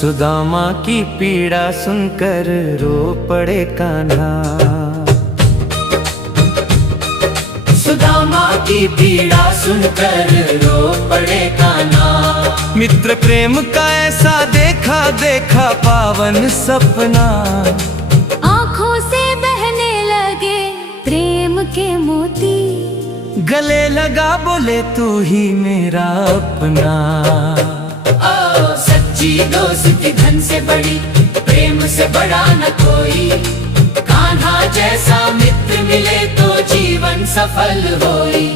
सुदामा की पीड़ा सुनकर रो पड़े कान्हा। सुदामा की पीड़ा सुनकर रो पड़े कान्हा। मित्र प्रेम का ऐसा देखा देखा पावन सपना, आँखों से बहने लगे प्रेम के मोती। गले लगा बोले तू ही मेरा अपना। सच्ची दोस्ती धन से बड़ी, प्रेम से बड़ा न कोई। कान्हा जैसा मित्र मिले तो जीवन सफल होई।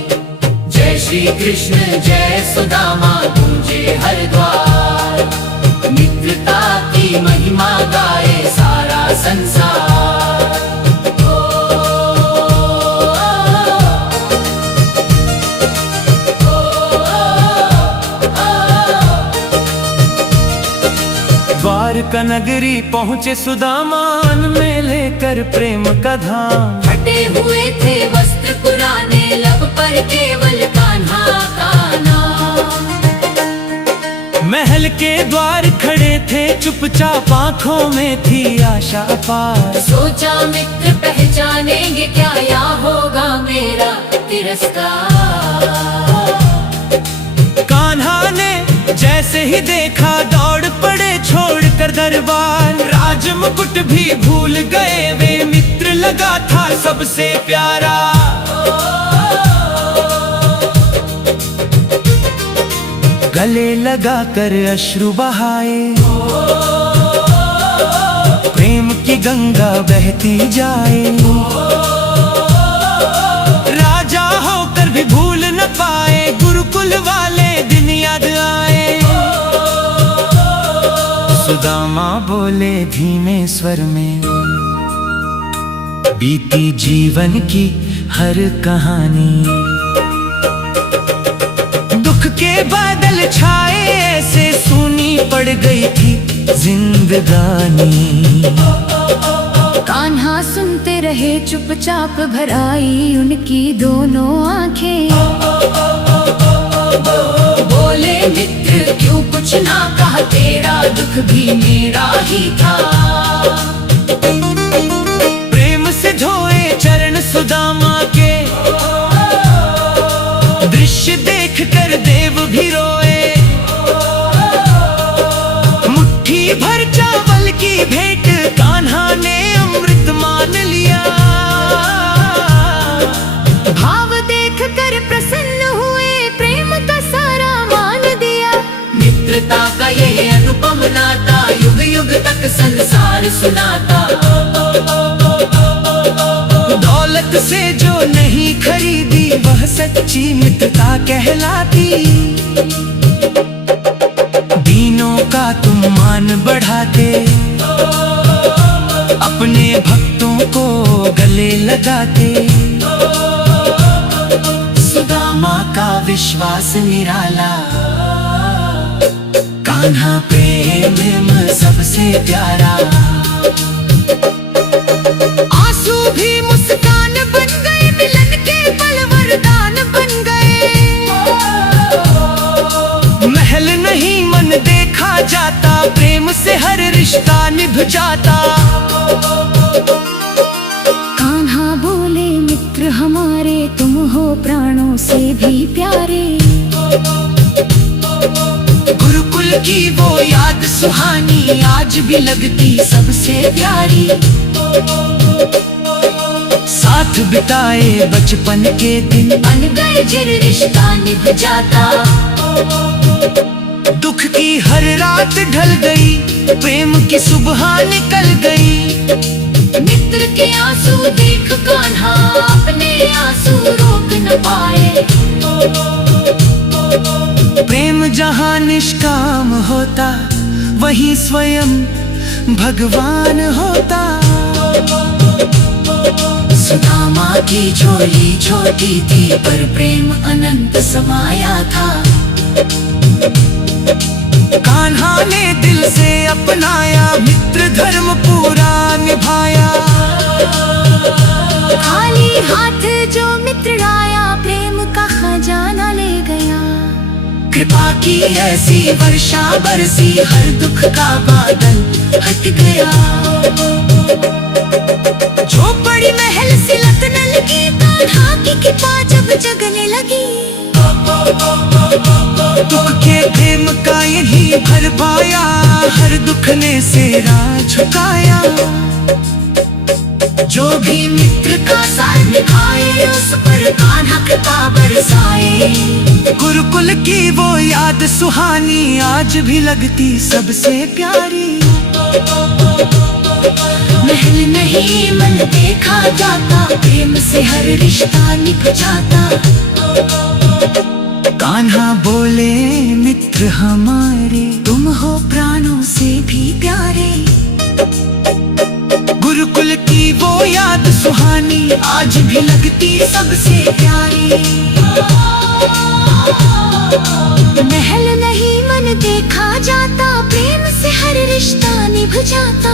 जय श्री कृष्ण जय सुदामा गूंजे हर द्वार। मित्रता की महिमा गाए सारा संसार। द्वारका नगरी पहुँचे सुदामान में लेकर प्रेम का धाम। फटे हुए थे वस्त्र पुराने, लब पर केवल कान्हा का नाम। महल के द्वार खड़े थे चुपचाप, आँखों में थी आशा अपार। सोचा मित्र पहचानेंगे क्या, या होगा मेरा तिरस्कार। कान्हा ने जैसे ही देखा दौड़ पड़े छोड़कर दरबार। राज मुकुट भी भूल गए वे, मित्र लगा था सबसे प्यारा। गले लगा कर अश्रु बहाए, प्रेम की गंगा बहती जाए। राजा होकर भी भूल न पाए, गुरुकुल वाले दिन याद आए। सुदामा बोले धीमे स्वर में, बीती जीवन की हर कहानी। दुख के बादल छाए ऐसे, सूनी पड़ गई थी जिंदगानी। कान्हा सुनते रहे चुपचाप, भर आई उनकी दोनों आंखें। बोले मित्र क्यों कुछ ना कहा, तेरा दुख भी मेरा ही था। प्रेम से धोए चरण सुदामा के, दृश्य देख कर देव भी रोए। मुट्ठी भर चावल की भेंट कान्हा ने अमृत मान लिया। भाव देख कर प्रसन्न हुए, प्रेम का सारा मान दिया। मित्रता का यह अनुपम नाता, युग युग तक संसार सुनाता। दौलत से जो नहीं खरीदी, वह सच्ची मित्रता कहलाती। दीनों का तुम मान बढ़ाते, अपने भक्तों को गले लगाते। सुदामा का विश्वास निराला, कान्हा प्रेम में सबसे प्यारा। आंसू भी मुस्कान बन गए, मिलन के पल वरदान बन गए। महल नहीं मन देखा जाता, प्रेम से हर रिश्ता निभ जाता। कान्हा बोले मित्र हमारे, तुम हो प्राणों से भी प्यारे। गुरुकुल की वो याद सुहानी, आज भी लगती सबसे प्यारी। साथ बिताए बचपन के दिन, बन गए जिन रिश्ता निभ जाता। दुख की हर रात ढल गई, प्रेम की सुबह निकल गई। मित्र के आंसू देख कान्हा अपने आंसू रोक न पाए। प्रेम जहाँ निष्काम होता, वहीं स्वयं भगवान होता। सुदामा की झोली छोटी थी, पर प्रेम अनंत समाया था। कान्हा ने दिल से अपनाया, मित्र धर्म पूरा निभाया। खाली हाथ जो मित्र आया, प्रेम का खजाना ले गया। कृपा की ऐसी वर्षा बरसी, हर दुख का बादल हट गया। झोपड़ी महल सिलत न लगी, कान्हा की कृपा जब जगने लगी। दुख के प्रेम का यही भर पाया, हर दुख ने सेरा झुकाया। जो भी मित्र का साथ निभाए, उस पर कान्हा कृपा बरसाए। गुरुकुल की वो याद सुहानी, आज भी लगती सबसे प्यारी। महल नहीं मन देखा जाता, प्रेम से हर रिश्ता निभ जाता। कान्हा बोले मित्र हमारे, तुम हो प्राणों से भी प्यारे। गुरुकुल की वो याद सुहानी, आज भी लगती सबसे प्यारी। महल नहीं मन देखा जाता, प्रेम से हर रिश्ता निभ जाता।